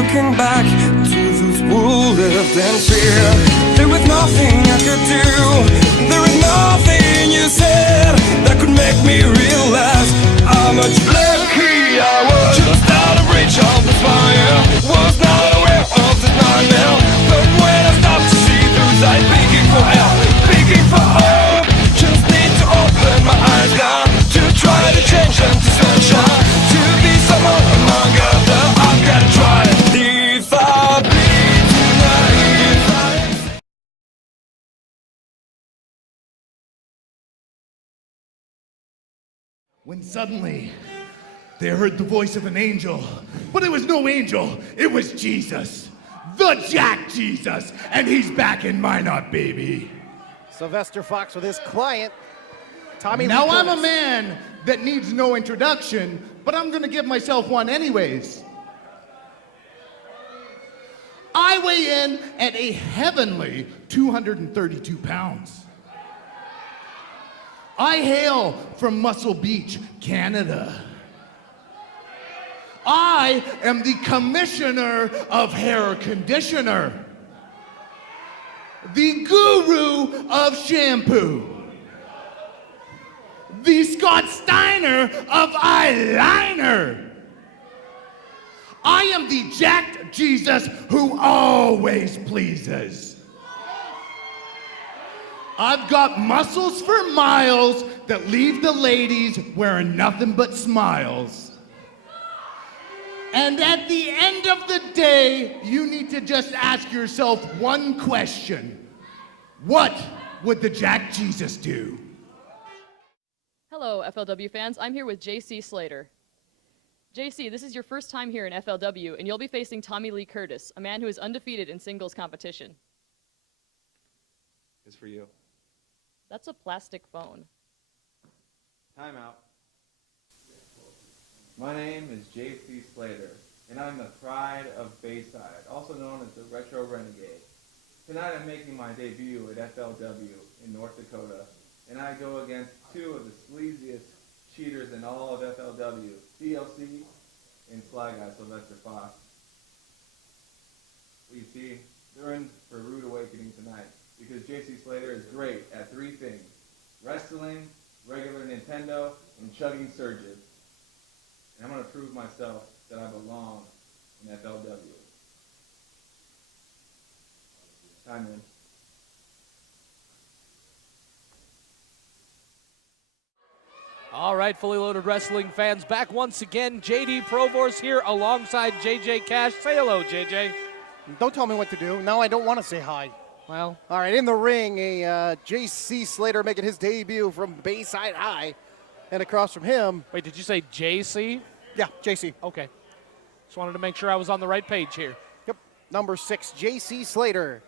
looking back to those who lived in fear. There was nothing I could do, there was nothing you said that could make me realize how much lucky I was. Just out of reach of the fire, was not aware of the nightmare. But when I stopped to see through sight, begging for help, begging for hope, just need to open my eyes now to try to change them to sunshine, to be someone among others. I've got to try. If I bleed tonight, when suddenly they heard the voice of an angel, but it was no angel, it was Jesus, the Jack Jesus, and he's back in Minot, baby. Sylvester Fox with his client, Tommy Lee Now Curtis. I'm a man that needs no introduction, but I'm gonna give myself one anyways. I weigh in at a heavenly 232 pounds. I hail from Muscle Beach, Canada. I am the commissioner of hair conditioner, the guru of shampoo, the Scott Steiner of eyeliner. I am the jacked Jesus who always pleases. I've got muscles for miles that leave the ladies wearing nothing but smiles. And at the end of the day, you need to just ask yourself one question. What would the Jack Jesus do? Hello, FLW fans. I'm here with JC Slater. JC, this is your first time here in FLW, and you'll be facing Tommy Lee Curtis, a man who is undefeated in singles competition. It's for you. That's a plastic phone. Time out. My name is JC Slater, and I'm the pride of Bayside, also known as the Retro Renegade. Tonight I'm making my debut at FLW in North Dakota, and I go against two of the sleaziest cheaters in all of FLW, DLC and Sly Guy Sylvester Fox. You see, they're in for a rude awakening tonight, because JC Slater is great at three things: wrestling, regular Nintendo, and chugging surges. And I'm going to prove myself that I belong in FLW. Time in. All right, fully loaded wrestling fans, back once again. JD Provorce here alongside JJ Cash. Say hello, JJ. Don't tell me what to do. No, I don't want to say hi. Well, all right, in the ring, a JC Slater making his debut from Bayside High. And across from him... Wait, did you say JC? Yeah, JC. Okay. Just wanted to make sure I was on the right page here. Yep, number 6, JC Slater,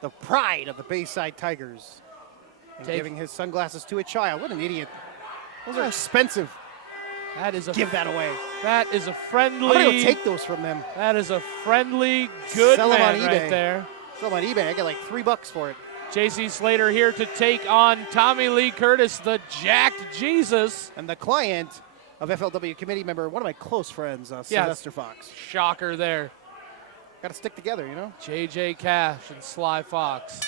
the pride of the Bayside Tigers. And giving his sunglasses to a child. What an idiot. Those are expensive. That is a Give that away. That is a friendly... I'm going to go take those from them. That is a friendly, good Sell man them on right eBay. there. Sell them on eBay. I get like $3 for it. JC Slater here to take on Tommy Lee Curtis, the jacked Jesus. And the client of FLW committee member, one of my close friends, Sylvester Fox. Shocker there. Got to stick together, you know? JJ Cash and Sly Fox.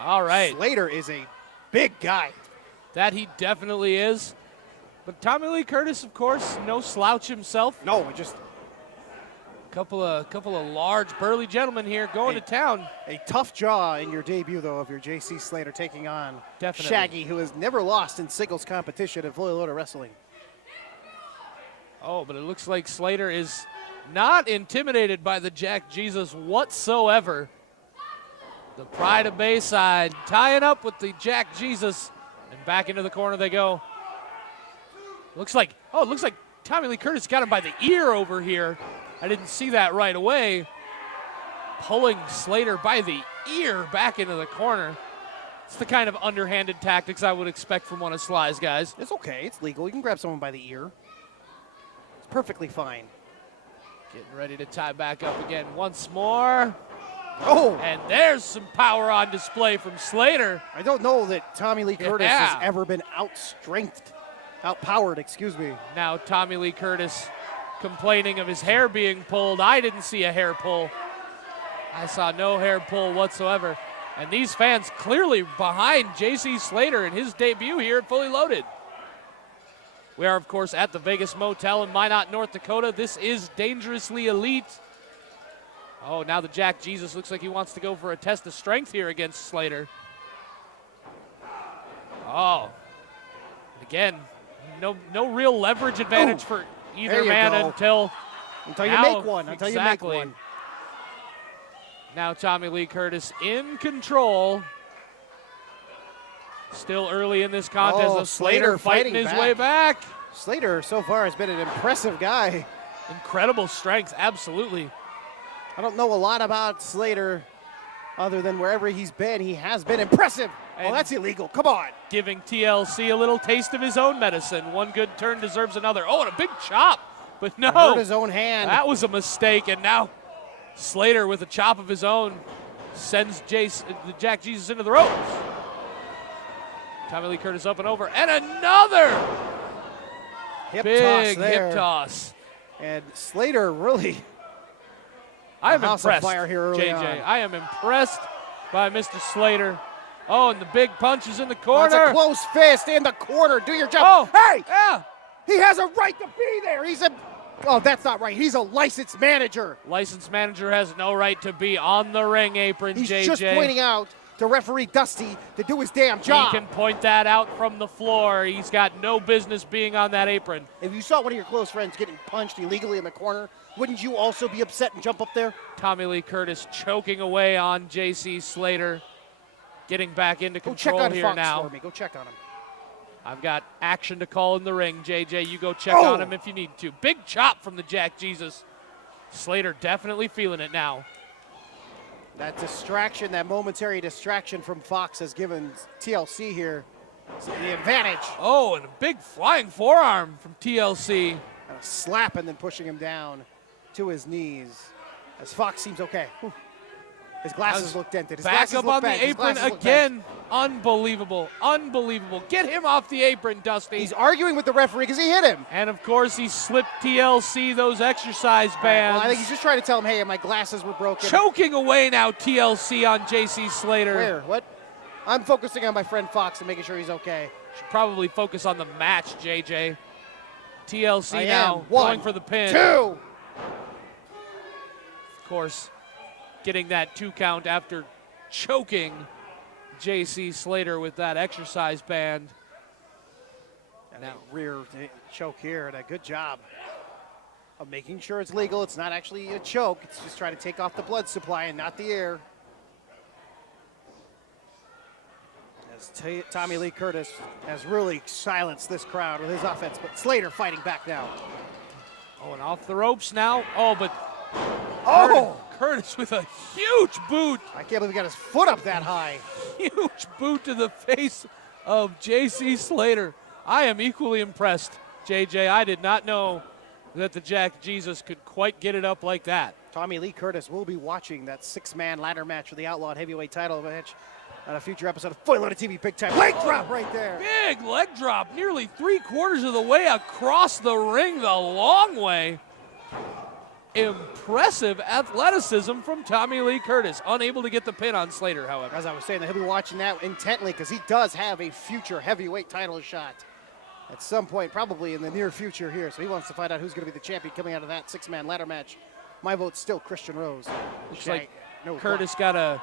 All right. Slater is a big guy. That he definitely is. But Tommy Lee Curtis, of course, no slouch himself. No, just... Couple of large, burly gentlemen here going to town. A tough draw in your debut, though, of your JC Slater taking on Definitely. Shaggy, who has never lost in singles competition at fully loaded wrestling. Oh, but it looks like Slater is not intimidated by the Jack Jesus whatsoever. The pride of Bayside tying up with the Jack Jesus, and back into the corner they go. Looks like Tommy Lee Curtis got him by the ear over here. I didn't see that right away. Pulling Slater by the ear back into the corner. It's the kind of underhanded tactics I would expect from one of Sly's guys. It's okay. It's legal. You can grab someone by the ear. It's perfectly fine. Getting ready to tie back up again once more. Oh! And there's some power on display from Slater. I don't know that Tommy Lee Curtis has ever been outpowered, excuse me. Now Tommy Lee Curtis complaining of his hair being pulled. I didn't see a hair pull. I saw no hair pull whatsoever. And these fans clearly behind JC Slater in his debut here at Fully Loaded. We are, of course, at the Vegas Motel in Minot, North Dakota. This is Dangerously Elite. Oh, now the Jack Jesus looks like he wants to go for a test of strength here against Slater. Oh. Again, no real leverage advantage for either man until you make one. Until you make one. Now Tommy Lee Curtis in control. Still early in this contest. Oh, Slater fighting his way back. Slater so far has been an impressive guy. Incredible strength, absolutely. I don't know a lot about Slater other than wherever he's been, he has been impressive. Oh, that's illegal. Come on. Giving TLC a little taste of his own medicine. One good turn deserves another. Oh, and a big chop. But no. Hurt his own hand. That was a mistake, and now Slater with a chop of his own sends the Jack Jesus into the ropes. Tommy Lee Curtis up and over, and another big hip toss. And Slater really I am impressed, fire here early JJ. on. I am impressed by Mr. Slater. Oh, and the big punches in the corner. That's a close fist in the corner. Do your job. Oh, hey! Yeah. He has a right to be there. Oh, that's not right. He's a licensed manager. Licensed manager has no right to be on the ring apron, He's JJ. just pointing out to referee Dusty to do his damn job. He can point that out from the floor. He's got no business being on that apron. If you saw one of your close friends getting punched illegally in the corner, wouldn't you also be upset and jump up there? Tommy Lee Curtis choking away on JC Slater. Getting back into control here now. For me. Go check on him. I've got action to call in the ring, JJ. You go check on him if you need to. Big chop from the Jack Jesus. Slater definitely feeling it now. That distraction, that momentary distraction from Fox has given TLC here the advantage. Oh, and a big flying forearm from TLC. And a slap and then pushing him down to his knees. As Fox seems okay. Whew. His glasses look dented. His back up on the apron again. Unbelievable. Unbelievable. Get him off the apron, Dusty. He's arguing with the referee because he hit him. And, of course, he slipped TLC those exercise bands. Well, I think he's just trying to tell him, hey, my glasses were broken. Choking away now TLC on JC Slater. Where? What? I'm focusing on my friend Fox and making sure he's okay. Should probably focus on the match, JJ. TLC now One, going for the pin. 2. Of course, getting that 2 count after choking JC Slater with that exercise band. And now rear choke here, and a good job of making sure it's legal. It's not actually a choke. It's just trying to take off the blood supply and not the air. As Tommy Lee Curtis has really silenced this crowd with his offense, but Slater fighting back now. Oh, and off the ropes now. Oh, but Curtis with a huge boot. I can't believe he got his foot up that high. Huge boot to the face of JC Slater. I am equally impressed, JJ. I did not know that the Jack Jesus could quite get it up like that. Tommy Lee Curtis will be watching that 6-man ladder match for the Outlawed Heavyweight title match on a future episode of Fully Loaded TV. Big time leg drop right there. Big leg drop, nearly 3/4 of the way across the ring, the long way. Impressive athleticism from Tommy Lee Curtis. Unable to get the pin on Slater, however. As I was saying, he'll be watching that intently because he does have a future heavyweight title shot at some point, probably in the near future here. So he wants to find out who's going to be the champion coming out of that 6-man ladder match. My vote's still Christian Rose. Looks like Curtis got a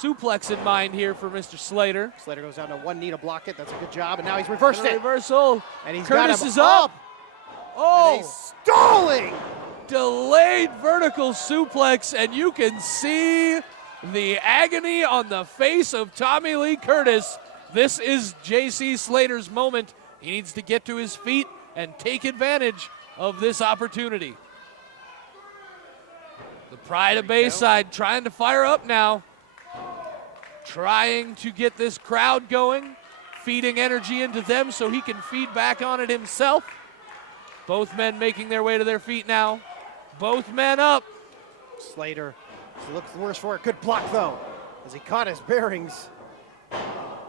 suplex in mind here for Mr. Slater. Slater goes down to one knee to block it. That's a good job. And now he's reversed it. Reversal. And he's Curtis got him is up. Oh. And he's stalling. Delayed vertical suplex, and you can see the agony on the face of Tommy Lee Curtis. This is JC Slater's moment. He needs to get to his feet and take advantage of this opportunity. The Pride of Bayside trying to fire up now. Trying to get this crowd going, feeding energy into them so he can feed back on it himself. Both men making their way to their feet now. Both men up. Slater looks worse for it. Good block, though, as he caught his bearings.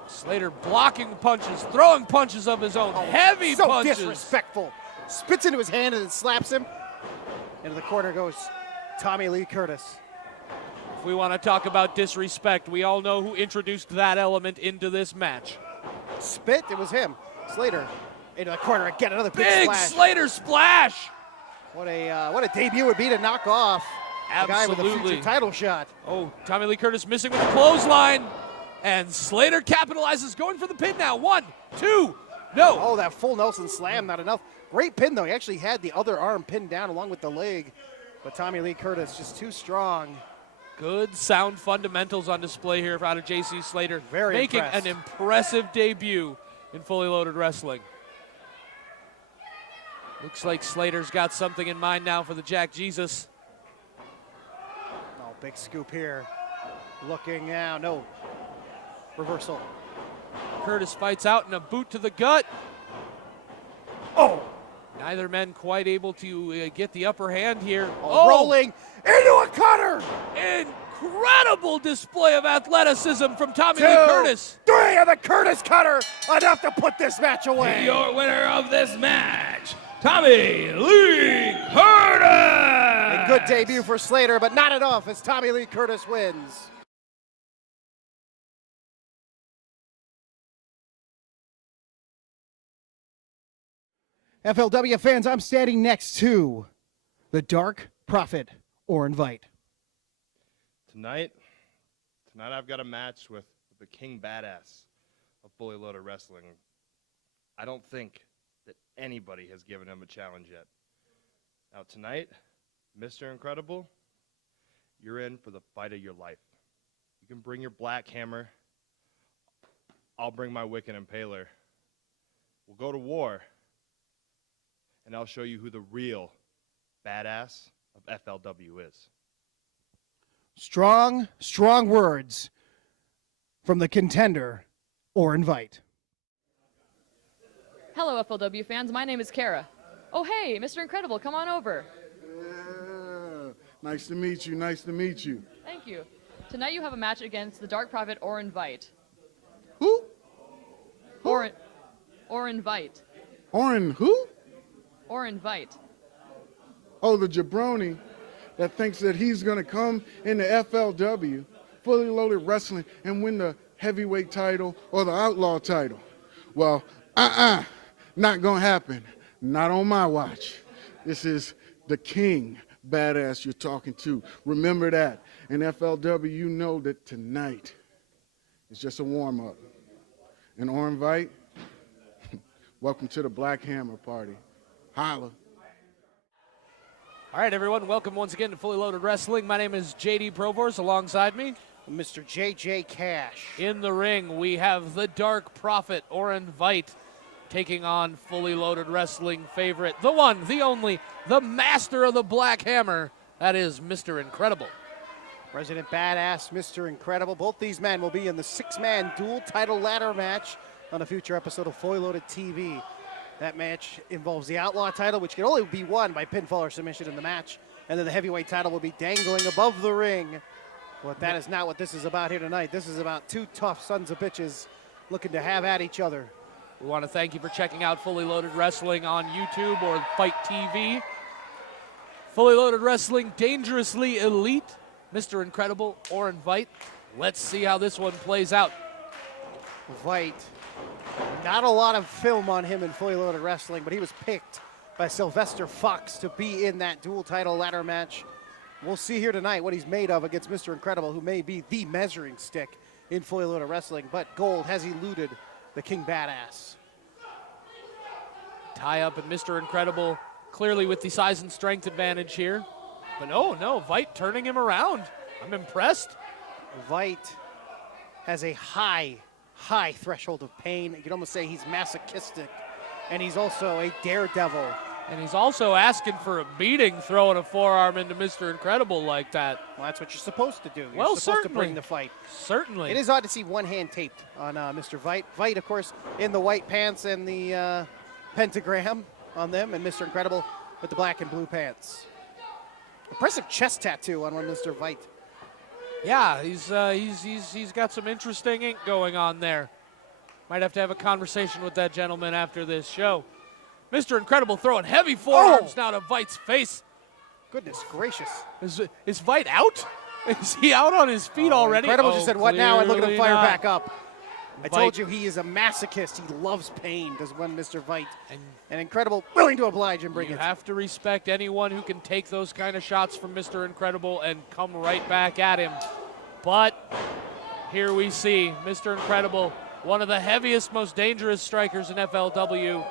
Slater blocking punches, throwing punches of his own. Heavy so punches. Disrespectful. Spits into his hand and then slaps him. Into the corner goes Tommy Lee Curtis. If we want to talk about disrespect, we all know who introduced that element into this match. Spit, it was him. Slater into the corner again, another big splash. Slater splash! What a debut would be to knock off the guy with a future title shot. Oh, Tommy Lee Curtis missing with the clothesline. And Slater capitalizes, going for the pin now. 1, 2, no. Oh, that full Nelson slam, not enough. Great pin, though. He actually had the other arm pinned down along with the leg. But Tommy Lee Curtis just too strong. Good sound fundamentals on display here out of JC Slater. Making impressed. an impressive debut in Fully Loaded Wrestling. Looks like Slater's got something in mind now for the Jack Jesus. Oh, big scoop here. Looking now, no. Reversal. Curtis fights out in a boot to the gut. Oh! Neither men quite able to get the upper hand here. Oh, rolling into a cutter! Incredible display of athleticism from Tommy Lee Curtis. 3 of the Curtis cutter, enough to put this match away. Your winner of this match, Tommy Lee Curtis! A good debut for Slater, but not enough as Tommy Lee Curtis wins. FLW fans, I'm standing next to the Dark Prophet, Orin Veidt. Tonight I've got a match with the King Badass of Fully Loaded Wrestling. I don't think that anybody has given him a challenge yet. Now tonight, Mr. Incredible, you're in for the fight of your life. You can bring your black hammer. I'll bring my Wicked Impaler. We'll go to war, and I'll show you who the real badass of FLW is. Strong, strong words from the contender, Orin Veidt. Hello, FLW fans. My name is Kara. Oh, hey, Mr. Incredible, come on over. Yeah. Nice to meet you. Nice to meet you. Thank you. Tonight you have a match against the Dark Prophet, Orin Veidt. Who? Orin Veidt. Orin who? Orin Veidt. Oh, the jabroni that thinks that he's going to come into FLW, Fully Loaded Wrestling, and win the heavyweight title or the outlaw title. Well, not going to happen. Not on my watch. This is the King Badass you're talking to. Remember that. In FLW, you know that tonight is just a warm-up. And Orin Veidt, welcome to the Black Hammer Party. Holla. All right, everyone, welcome once again to Fully Loaded Wrestling. My name is JD Provorst. Alongside me, Mr. JJ Cash. in the ring, we have the Dark Prophet, Orin Veidt, taking on Fully Loaded Wrestling favorite, the one, the only, the master of the Black Hammer, that is Mr. Incredible. Resident Badass, Mr. Incredible. Both these men will be in the 6-man dual title ladder match on a future episode of Fully Loaded TV. That match involves the Outlaw title, which can only be won by pinfall or submission in the match. And then the heavyweight title will be dangling above the ring. But that is not what this is about here tonight. This is about two tough sons of bitches looking to have at each other. We want to thank you for checking out Fully Loaded Wrestling on YouTube or Fight TV. Fully Loaded Wrestling, dangerously elite. Mr. Incredible, Orin Veidt. Let's see how this one plays out. Veidt, not a lot of film on him in Fully Loaded Wrestling, but he was picked by Sylvester Fox to be in that dual title ladder match. We'll see here tonight what he's made of against Mr. Incredible, who may be the measuring stick in Fully Loaded Wrestling, but Gold has eluded the King Badass. Tie up and Mr. Incredible clearly with the size and strength advantage here. But no, Veidt turning him around. I'm impressed. Veidt has a high threshold of pain. You can almost say he's masochistic, and he's also a daredevil. And he's also asking for a beating, throwing a forearm into Mr. Incredible like that. Well, that's what you're supposed to do. You're Well, supposed to certainly. bring the fight. Certainly. It is odd to see one hand taped on Mr. Veidt. Veidt, of course, in the white pants and the pentagram on them, and Mr. Incredible with the black and blue pants. Impressive chest tattoo on one Mr. Veidt. Yeah, he's got some interesting ink going on there. Might have to have a conversation with that gentleman after this show. Mr. Incredible throwing heavy forearms now to Veidt's face. Goodness gracious. Is Veidt out? Is he out on his feet already? Incredible just said, what now? And look at him clearly fire not. back up. I told Veidt- you he is a masochist. He loves pain, does one Mr. Veidt. And Incredible, willing to oblige and bring You it. have to respect anyone who can take those kind of shots from Mr. Incredible and come right back at him. But here we see Mr. Incredible, one of the heaviest, most dangerous strikers in FLW.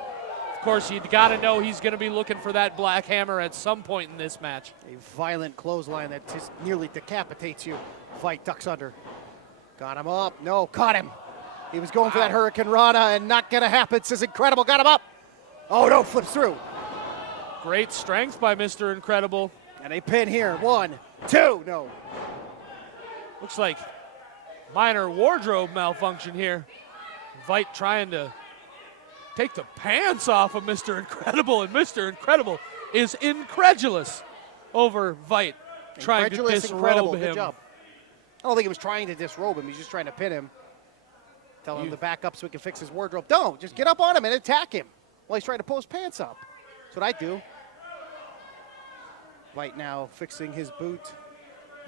Of course, you got to know he's going to be looking for that black hammer at some point in this match. A violent clothesline that just nearly decapitates you. Veidt ducks under. Got him up. No, caught him. He was going for that Hurricane Rana and not going to happen. Says Incredible, got him up. Oh no, flips through. Great strength by Mr. Incredible. And a pin here. 1, 2, no. Looks like minor wardrobe malfunction here. Veidt trying to take the pants off of Mr. Incredible, and Mr. Incredible is incredulous over Veidt trying to Incredulous, Incredible. disrobe Good him. job. I don't think he was trying to disrobe him. He's just trying to pin him. Tell him to back up so he can fix his wardrobe. Don't. Just get up on him and attack him while he's trying to pull his pants up. That's what I do. Veidt now fixing his boot.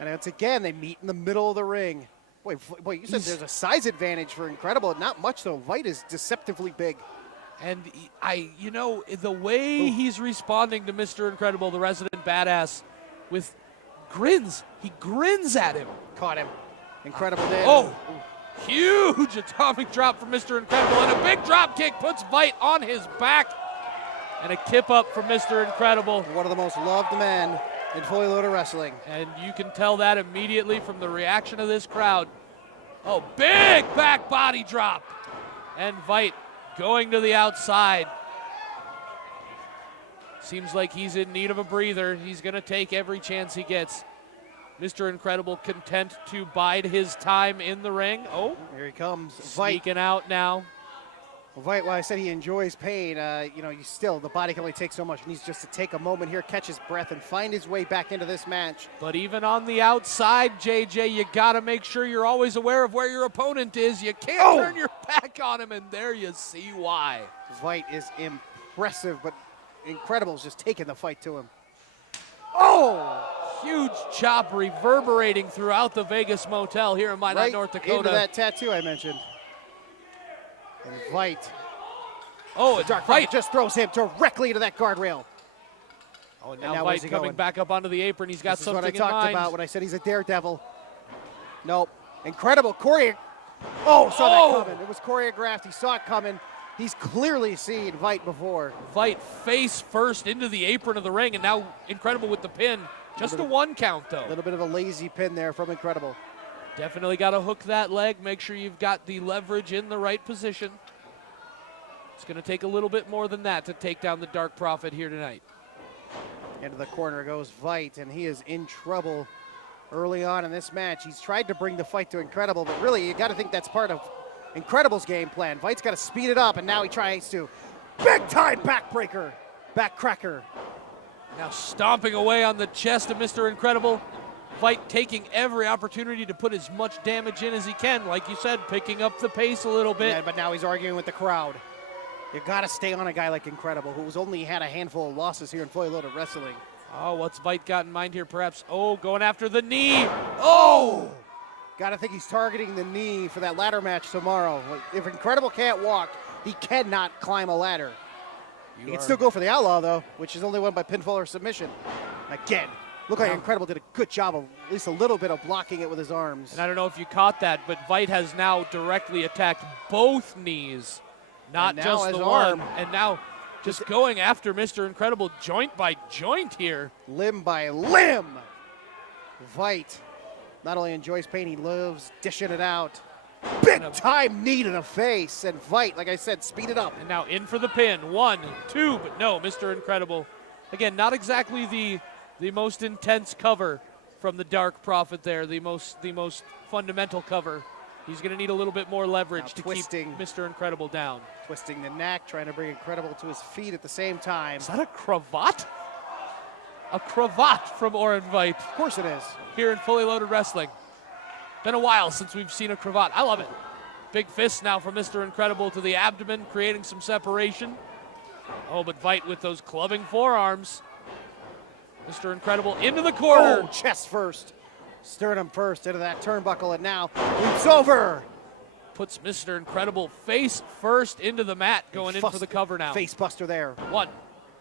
And once again, they meet in the middle of the ring. Wait, you said there's a size advantage for Incredible. Not much, though. Veidt is deceptively big. And the way he's responding to Mr. Incredible, the resident badass, with grins. He grins at him. Caught him. Incredible did. Oh, huge atomic drop from Mr. Incredible, and a big drop kick puts Veidt on his back. And a kip up from Mr. Incredible. One of the most loved men in fully loaded wrestling. And you can tell that immediately from the reaction of this crowd. Oh, big back body drop. And Veidt going to the outside. Seems like he's in need of a breather. He's going to take every chance he gets. Mr. Incredible content to bide his time in the ring. Oh, here he comes. Sneaking out now. Veidt, while I said he enjoys pain, the body can only take so much. He needs just to take a moment here, catch his breath, and find his way back into this match. But even on the outside, JJ, you got to make sure you're always aware of where your opponent is. You can't turn your back on him, and there you see why. Veidt is impressive, but Incredible's just taking the fight to him. Oh! Huge chop reverberating throughout the Vegas Motel here in Minot, North Dakota. Into that tattoo I mentioned. And Veidt. Oh, and Veidt just throws him directly into that guardrail. Oh, and now Veidt coming back up onto the apron. He's got this something in mind. is what I talked about when I said he's a daredevil. Nope. Incredible. Saw that coming. It was choreographed. He saw it coming. He's clearly seen Veidt before. Veidt face first into the apron of the ring, and now Incredible with the pin. Just a 1 count, though. A little bit of a lazy pin there from Incredible. Definitely got to hook that leg. Make sure you've got the leverage in the right position. It's going to take a little bit more than that to take down the Dark Prophet here tonight. Into the corner goes Veidt, and he is in trouble early on in this match. He's tried to bring the fight to Incredible, but really you got to think that's part of Incredible's game plan. Veidt's got to speed it up, and now he tries to big-time backbreaker, backcracker. Now stomping away on the chest of Mr. Incredible. Veidt taking every opportunity to put as much damage in as he can. Like you said, picking up the pace a little bit. Yeah, but now he's arguing with the crowd. You got to stay on a guy like Incredible, who's only had a handful of losses here in fully loaded wrestling. Oh, what's Veidt got in mind here, perhaps? Oh, going after the knee. Oh! Got to think he's targeting the knee for that ladder match tomorrow. If Incredible can't walk, he cannot climb a ladder. He can still go for the Outlaw, though, which is only won by pinfall or submission. Again, look like Incredible did a good job of at least a little bit of blocking it with his arms. And I don't know if you caught that, but Veidt has now directly attacked both knees, not just the one. And now just going after Mr. Incredible joint by joint here. Limb by limb. Veidt not only enjoys pain, he loves dishing it out. Big time knee to the face, and Veidt, like I said, speed it up. And now in for the pin. 1, 2, but no, Mr. Incredible. Again, not exactly the most intense cover from the Dark Prophet there, the most fundamental cover. He's going to need a little bit more leverage to keep Mr. Incredible down. Twisting the neck, trying to bring Incredible to his feet at the same time. Is that a cravat? A cravat from Orin Veidt. Of course it is. Here in Fully Loaded Wrestling. Been a while since we've seen a cravat. I love it. Big fist now from Mr. Incredible to the abdomen, creating some separation. Oh, but Veidt with those clubbing forearms. Mr. Incredible into the corner. Oh, chest first. Sternum first into that turnbuckle, and now leaps over. Puts Mr. Incredible face first into the mat, going in for the cover now. Face buster there. 1,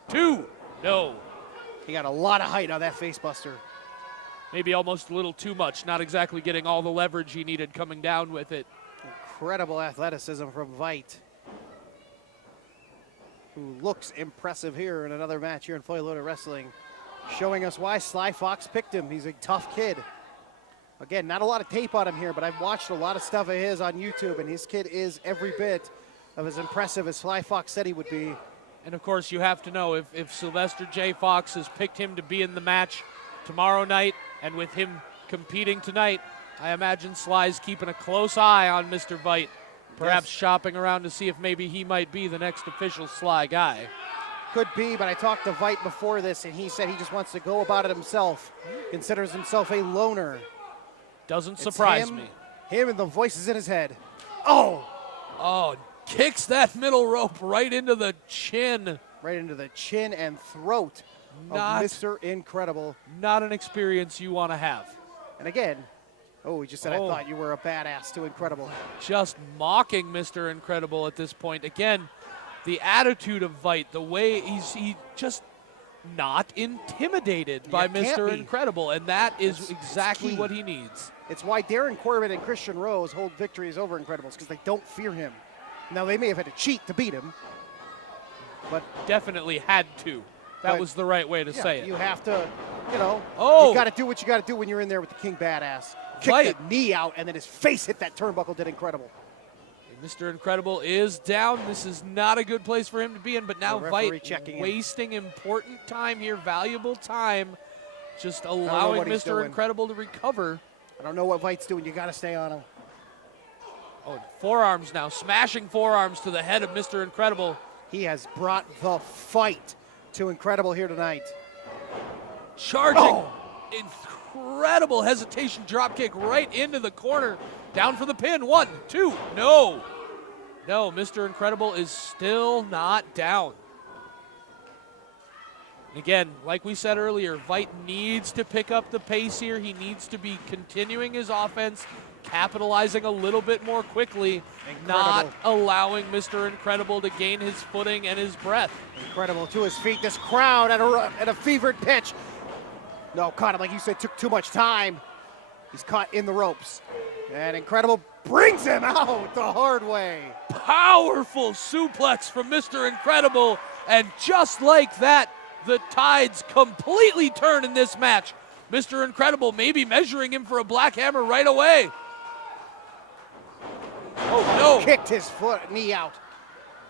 2, no. He got a lot of height on that face buster. Maybe almost a little too much, not exactly getting all the leverage he needed coming down with it. Incredible athleticism from Veidt, who looks impressive here in another match here in Fully Loaded Wrestling, showing us why Sly Fox picked him. He's a tough kid. Again, not a lot of tape on him here, but I've watched a lot of stuff of his on YouTube, and his kid is every bit of as impressive as Sly Fox said he would be. And of course, you have to know if Sylvester J. Fox has picked him to be in the match tomorrow night, and with him competing tonight, I imagine Sly's keeping a close eye on Mr. Veidt, perhaps shopping around to see if maybe he might be the next official Sly guy. Could be, but I talked to Veidt before this, and he said he just wants to go about it himself, considers himself a loner. Doesn't surprise me. Him and the voices in his head. Oh! Oh, kicks that middle rope right into the chin. Right into the chin and throat of Mr. Incredible. Not an experience you want to have. And again, he just said, I thought you were a badass to Incredible. Just mocking Mr. Incredible at this point. Again, the attitude of Veidt, the way he just not intimidated by Mr. Incredible, and that is exactly what he needs. It's why Darren Corbin and Christian Rose hold victories over Incredibles, because they don't fear him. Now, they may have had to cheat to beat him, but definitely had to. That was the right way to say it. You have to, you got to do what you got to do when you're in there with the King Badass. Kick the knee out, and then his face hit that turnbuckle, did Incredible. Mr. Incredible is down. This is not a good place for him to be in, but now Veidt wasting important time here, valuable time, just allowing Mr. Incredible to recover. I don't know what Veidt's doing. You got to stay on him. Oh, forearms now, smashing forearms to the head of Mr. Incredible. He has brought the fight to Incredible here tonight. Charging, incredible hesitation, drop kick right into the corner. Down for the pin, 1, 2, no. No, Mr. Incredible is still not down. Again, like we said earlier, Veidt needs to pick up the pace here. He needs to be continuing his offense, capitalizing a little bit more quickly, not allowing Mr. Incredible to gain his footing and his breath. Incredible to his feet. This crowd at a fevered pitch. No, caught him, like you said, took too much time. He's caught in the ropes. And Incredible brings him out the hard way. Powerful suplex from Mr. Incredible. And just like that, the tides completely turn in this match. Mr. Incredible maybe measuring him for a black hammer right away. Oh, no. Kicked his knee out.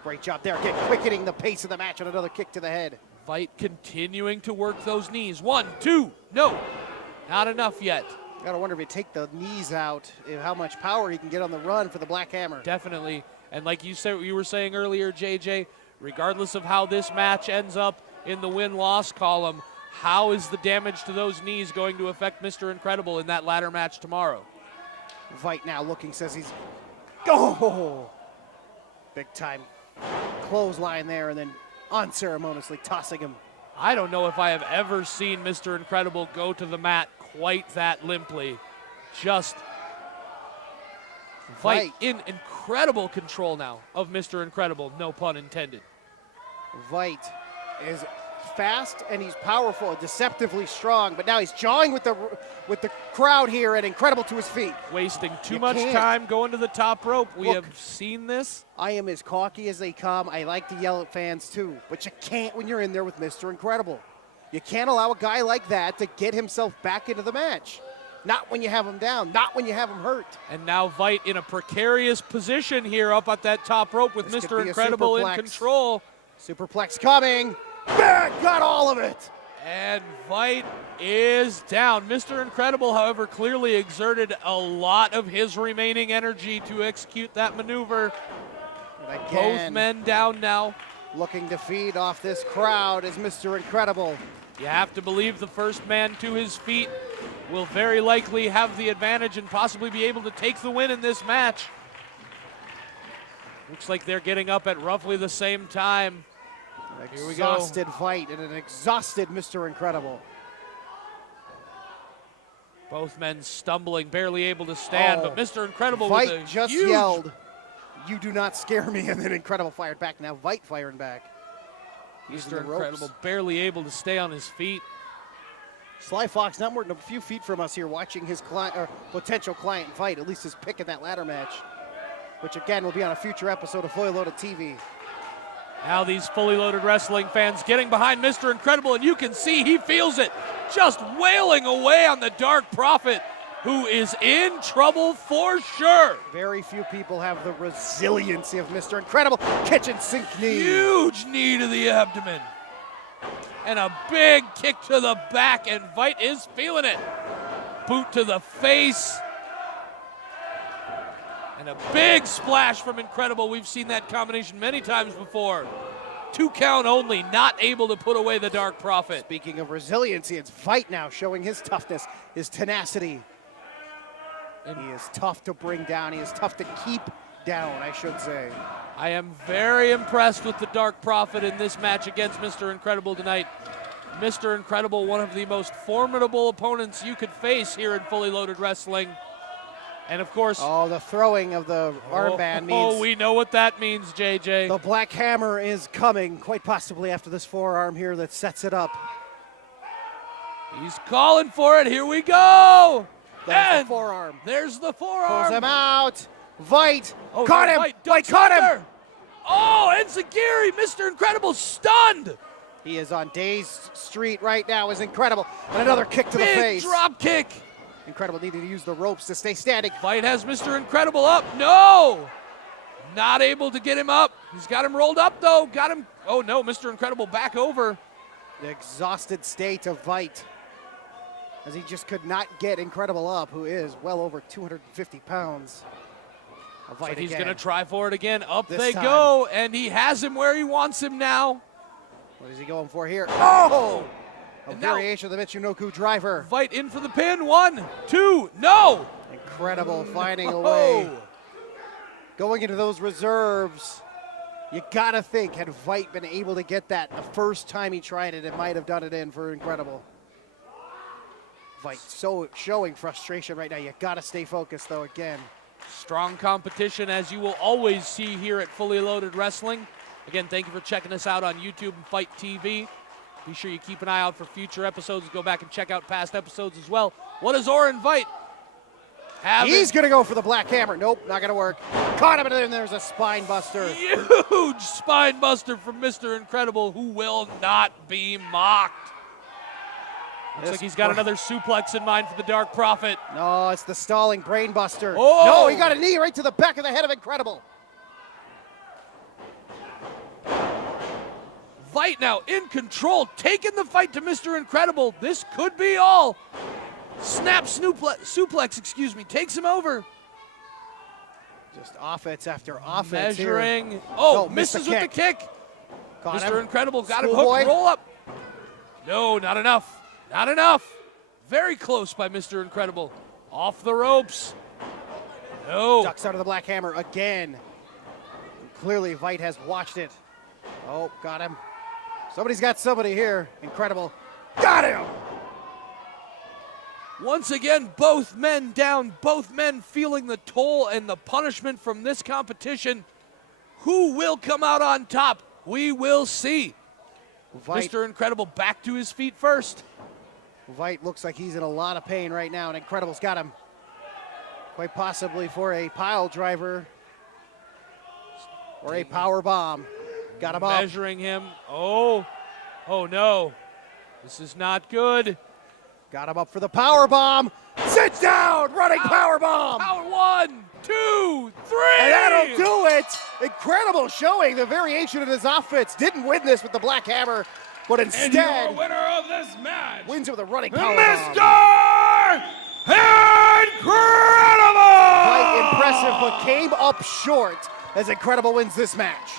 Great job there, again, quickening the pace of the match and another kick to the head. Veidt continuing to work those knees. 1, 2, no. Not enough yet. Gotta wonder if you take the knees out, how much power he can get on the run for the black hammer. Definitely. And like you said, you were saying earlier, JJ, regardless of how this match ends up in the win-loss column, how is the damage to those knees going to affect Mr. Incredible in that ladder match tomorrow? Veidt now looking, says he's, big time clothesline there, and then unceremoniously tossing him. I don't know if I have ever seen Mr. Incredible go to the mat quite that limply. Just Veidt in incredible control now of Mr. Incredible, no pun intended. Veidt is fast and he's powerful and deceptively strong, but now he's jawing with the crowd here and Incredible to his feet. Wasting too much time going to the top rope. We have seen this. I am as cocky as they come. I like to yell at fans too, but you can't when you're in there with Mr. Incredible. You can't allow a guy like that to get himself back into the match. Not when you have him down, not when you have him hurt. And now Veidt in a precarious position here up at that top rope with Mr. Incredible in control. Superplex coming. Got all of it. And Veidt is down. Mr. Incredible, however, clearly exerted a lot of his remaining energy to execute that maneuver. Both men down now. Looking to feed off this crowd is Mr. Incredible. You have to believe the first man to his feet will very likely have the advantage and possibly be able to take the win in this match. Looks like they're getting up at roughly the same time. Here we go. Exhausted Veidt and an exhausted Mr. Incredible. Both men stumbling, barely able to stand, but Mr. Incredible with a Veidt just huge... yelled, "You do not scare me," and then Incredible fired back. Now Veidt firing back. Mr. Incredible barely able to stay on his feet. Sly Fox not more than a few feet from us here watching his client, or potential client fight, at least his pick in that ladder match, which again will be on a future episode of Fully Loaded TV. Now these Fully Loaded Wrestling fans getting behind Mr. Incredible, and you can see he feels it, just wailing away on the Dark Prophet, who is in trouble for sure. Very few people have the resiliency of Mr. Incredible. Kitchen sink knee. Huge knee to the abdomen. And a big kick to the back, and Veidt is feeling it. Boot to the face. And a big splash from Incredible. We've seen that combination many times before. 2 count only, not able to put away the Dark Prophet. Speaking of resiliency, it's Veidt now showing his toughness, his tenacity. He is tough to bring down. He is tough to keep down, I should say. I am very impressed with the Dark Prophet in this match against Mr. Incredible tonight. Mr. Incredible, one of the most formidable opponents you could face here in Fully Loaded Wrestling. And of course... Oh, the throwing of the armband means... Oh, we know what that means, JJ. The Black Hammer is coming, quite possibly after this forearm here that sets it up. He's calling for it. Here we go. There's the forearm. There's the forearm. Pulls him out. Veidt caught him. Veidt Caught him. Oh, Enziguri, Mr. Incredible stunned. He is on Dazed Street right now. Is Incredible. And another kick to the face. Big drop kick. Incredible needing to use the ropes to stay standing. Veidt has Mr. Incredible up. No! Not able to get him up. He's got him rolled up, though. Got him. Oh, no. Mr. Incredible back over. The exhausted state of Veidt, as he just could not get Incredible up, who is well over 250 pounds. So he's going to try for it again. Up This they time. go, and he has him where he wants him now. What is he going for here? Oh! A And now- variation of the Michinoku driver. Veidt in for the pin. 1, 2, no! Incredible finding a Oh. way. Going into those reserves, you gotta think, had Veidt been able to get that the first time he tried it, it might have done it in for Incredible. Veidt so showing frustration right now. You gotta stay focused though again. Strong competition, as you will always see here at Fully Loaded Wrestling. Again, thank you for checking us out on YouTube and Fight TV. Be sure you keep an eye out for future episodes. Go back and check out past episodes as well. What does Orin Veidt have? He's gonna go for the Black Hammer. Nope, not gonna work. Caught him, and then there's a spine buster. Huge spine buster from Mr. Incredible, who will not be mocked. Looks like he's got another suplex in mind for the Dark Prophet. No, it's the stalling brain buster. Oh! No, he got a knee right to the back of the head of Incredible. Veidt now in control, taking the fight to Mr. Incredible. This could be all. Snap suplex, excuse me, takes him over. Just offense after offense Measuring. here. Oh, No, misses with the kick. Caught Mr. him. Incredible got him Schoolboy. hooked, roll up. No, not enough. Not enough. Very close by Mr. Incredible. Off the ropes. No. Ducks out of the Black Hammer again. Clearly, Veidt has watched it. Oh, got him. Somebody's got somebody here. Incredible. Got him! Once again, both men down, both men feeling the toll and the punishment from this competition. Who will come out on top? We will see. Veidt, Mr. Incredible back to his feet first. Veidt looks like he's in a lot of pain right now, and Incredible's got him. Quite possibly for a pile driver or a power bomb. Got him up. Measuring him. Oh no. This is not good. Got him up for the power bomb. Sit down, running power bomb. Power 1, 2, 3. And that'll do it. Incredible showing the variation in his outfits. Didn't win this with the Black Hammer, but And your instead winner of this match, wins it with a running power bomb. Mr. Incredible! Quite impressive, but came up short as Incredible wins this match.